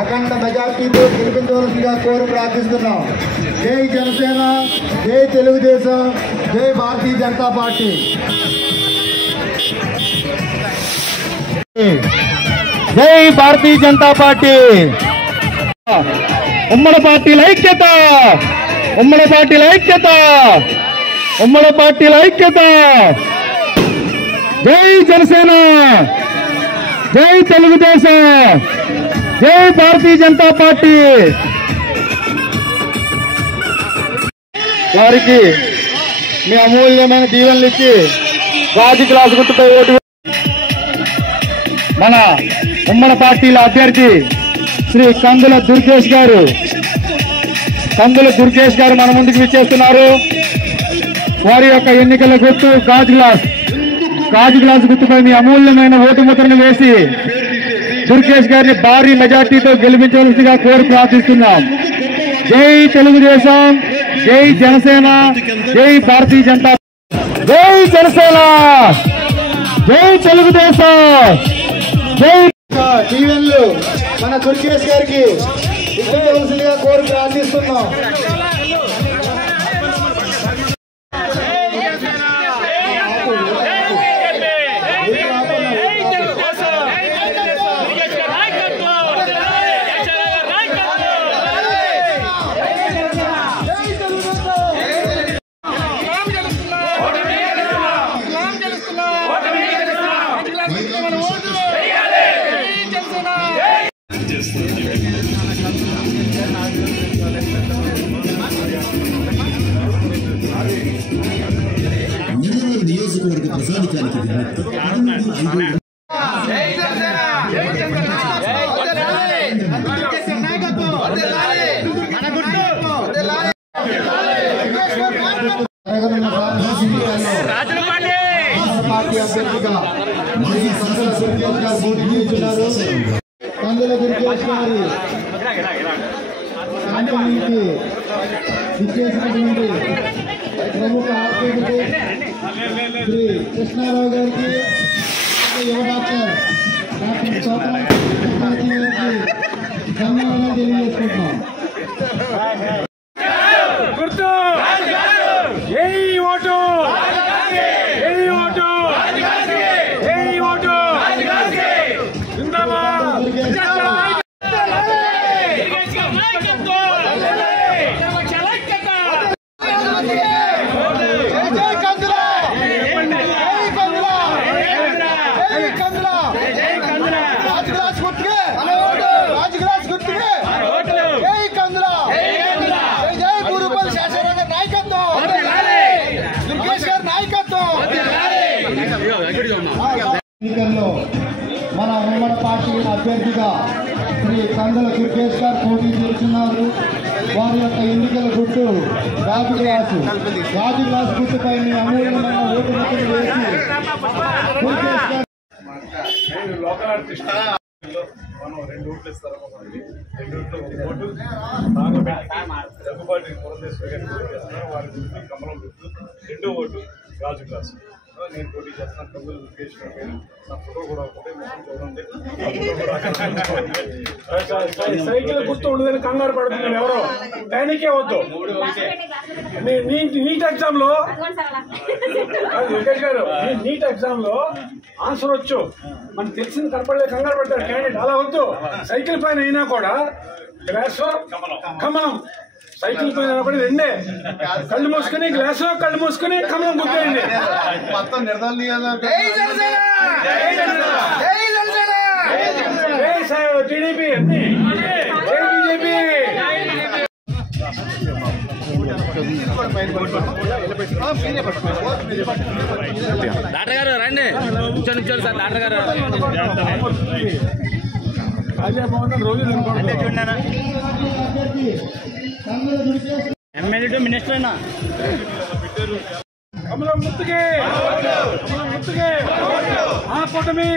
అఖండ మెజార్టీతో గెలిపించవలసిందిగా కోరి ప్రార్థిస్తున్నాం. జై జనసేన, జై తెలుగుదేశం, జై భారతీయ జనతా పార్టీ. జై భారతీయ జనతా పార్టీ. ఉమ్మడి పార్టీల ఐక్యత, ఉమ్మడి పార్టీల ఐక్యత, ఉమ్మడి పార్టీల ఐక్యత. జై జనసేన, జై తెలుగుదేశం, జై భారతీయ జనతా పార్టీ. వారికి మీ అమూల్యమైన దీవెనలు ఇచ్చి రాజు గ్లాసు గుర్తుపై ఓటు మన ఉమ్మడి పార్టీల అభ్యర్థి శ్రీ కందుల దుర్గేష్ గారు మన ముందుకు విచ్చేస్తున్నారు. వారి యొక్క ఎన్నికల గుర్తు గాజు గ్లాస్ గుర్తుపై మీ అమూల్యమైన ఓటు ముద్రను వేసి దుర్గేష్ గారిని భారీ మెజార్టీతో గెలిపించవలసిందిగా కోరి ప్రార్థిస్తున్నాం. జై తెలుగుదేశం, జై జనసేన, జై భారతీయ జనతా. జై జనసేన, జై తెలుగుదేశం, జై. దీవెనలు మన దుర్గేష్ గారికి ఇవ్వవలసిందిగా కోరి ప్రార్థిస్తున్నాం. నియోజకవర్గ ప్రజానికానికి పార్టీ అభ్యర్థిగా కందుల దుర్గేష్ గారు కంపెనీకి ఇచ్చేసినటువంటి ప్రముఖ ఆర్థిక శ్రీ కృష్ణారావు గారికి, యువ డాక్టర్ ధన్యవాదాలు తెలియజేసుకుంటున్నాం. ఎన్నికల్లో మన ఉమ్మడి పార్టీ అభ్యర్థిగా శ్రీ కందుల దుర్గేష్ గారు పోటీ చేస్తున్నారు. వారి యొక్క ఎన్నికల గుర్తు గాజు గ్లాస్ గుర్తుపై మీ అమూల్యమైన ఓటు ముక్కలు వేసి దుర్గేష్ గారు. మనం 2 ఓట్లు ఇస్తారు. 2 ఓట్లు, 1 ఓటు దగ్గుబాటి పురంధేశ్వరి గారికి పోటీ చేస్తున్నారు. వారి గుర్తు కమలం గుర్తు, 2వ ఓటు గాజు గ్లాస్. నేను పోటీ చేస్తున్నాను. కందుల దుర్గేష్ గారు నా ఫోటో కూడా ఒకటే చూడండి. సైకిల్ గుర్తు ఉండదని కంగారు పడుతున్నారు ఎవరో. టైనికే వద్దు. నీట్ ఎగ్జామ్ లో దుర్గేష్ గారు నీట్ ఎగ్జామ్ లో ఆన్సర్ వచ్చు, మనకు తెలిసింది కనపడలేదు, కంగారు పడతారు క్యాండిడేట్. అలా వద్దు. సైకిల్ పైన అయినా కూడా గ్లాసు కమలం, సైకిల్ పైన కూడా 2 కళ్ళు మూసుకుని గ్లాసు, కళ్ళు మూసుకుని కమలం గుర్తయింది. మొత్తం టీడీపీ, బీజేపీ. డాక్టర్ గారు రండి, కూర్చొని సార్. డాక్టర్ గారు అదే బాగుంటుంది. రోజు ఎమ్మెల్యే టు మినిస్టర్ అయినా కమలం గుర్తుకే, ఆ కూటమి.